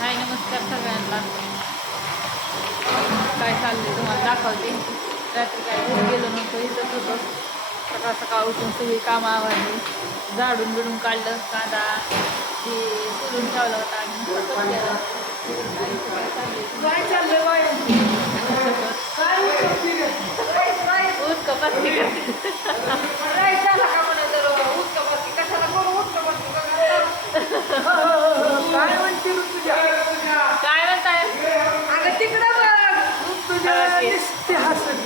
हाय नमस्कार सगळ्यांना. काय चाललंय तुम्हाला दाखवते. रात्री काय घरी गेलो नव्हतो इथंच होतो. सकाळ सकाळ उठून सगळी कामं आवडली झाडून बिडून काढलं कांदा ते सोडून ठेवला होता आणि काय चाललंय? नुसते हसत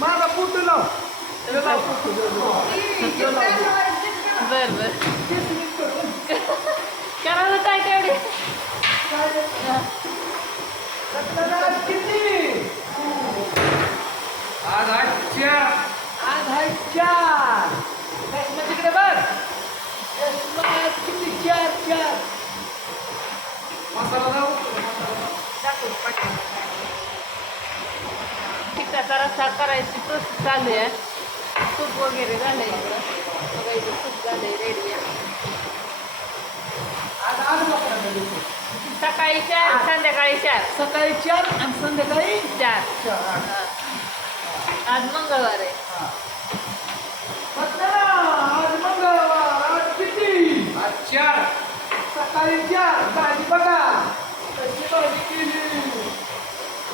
माझा फोटो लाव बर बर करा होताय तेवढे आज आजच्या आज आहे चार. तिकडे बघ किती चार चार मसाला जाऊ तिखटाचा रस्सा करायची प्रोसेस चालू आहे. सूप वगैरे झालंय इकडं. बघा इथं रेडी आहे. आज वापरा सकाळी चार संध्याकाळी चार. सकाळी चार आणि संध्याकाळी चार. चार. आज मंगळवार आहे. आज मंगळवार आज किती? आज चार. सकाळी चार. भाजी बघा. कशी भाजी केली?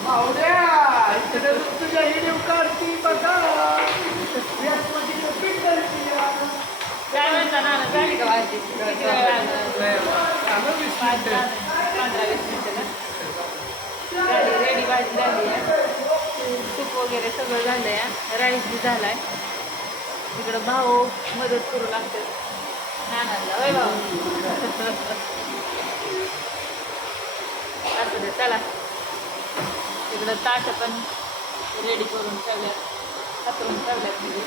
मावड्या तुझ्या हिरीव काढती बघा काय म्हणता ना झाली का भाजी किती वेळ लागला? पंधरा वीस झाली रेडी भाजी झाली आहे सूप वगैरे सगळं झालं आहे राईस बी झालाय तिकडं भाऊ मदत करू लागते नानाला होय भाऊ असू दे चला तिकडं ताटं पण रेडी करून ठेवल्यात. हातरून ठेवल्यात म्हणजे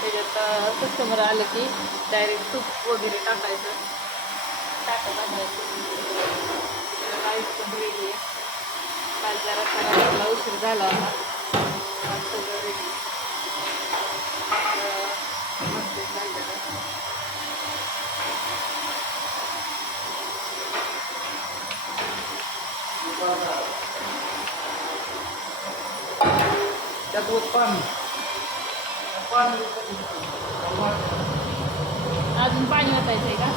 त्याच्यात कस्टमर आलं की डायरेक्ट तूप वगैरे टाकायचं. ताटं बांधायचं. राईस पण रेडी आहे. काल जरा सगळ्याला उशीर झाला होता. आज सगळं रेडी मस्त चाललं त्यात वर पाणी पाणी अजून पाणी ओतायचं आहे का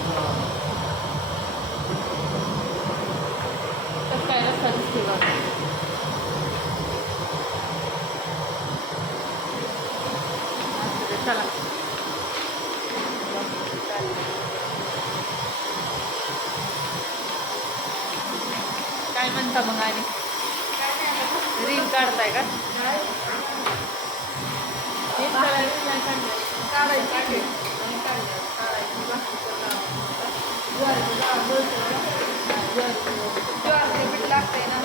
कसं काय रस्ता दिसते बघा असू दे, चला काय म्हणता मग आणि रील काढताय का? Instaला reel ज्वारीचं पीठ लागतंय ना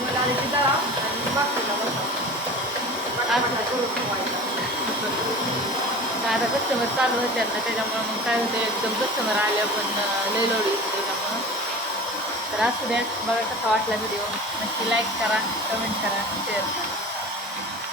मला आली ती दळा आणि बाकीला मसाला आता कस्टमर चालू होते ना त्याच्यामुळे मग काय होतं एकदम कस्टमर आल्या पण अं, लय लोड येते त्याच्यामुळं द्या बघा कसा वाटला व्हिडिओ नक्की लाईक करा कमेंट करा शेअर करा.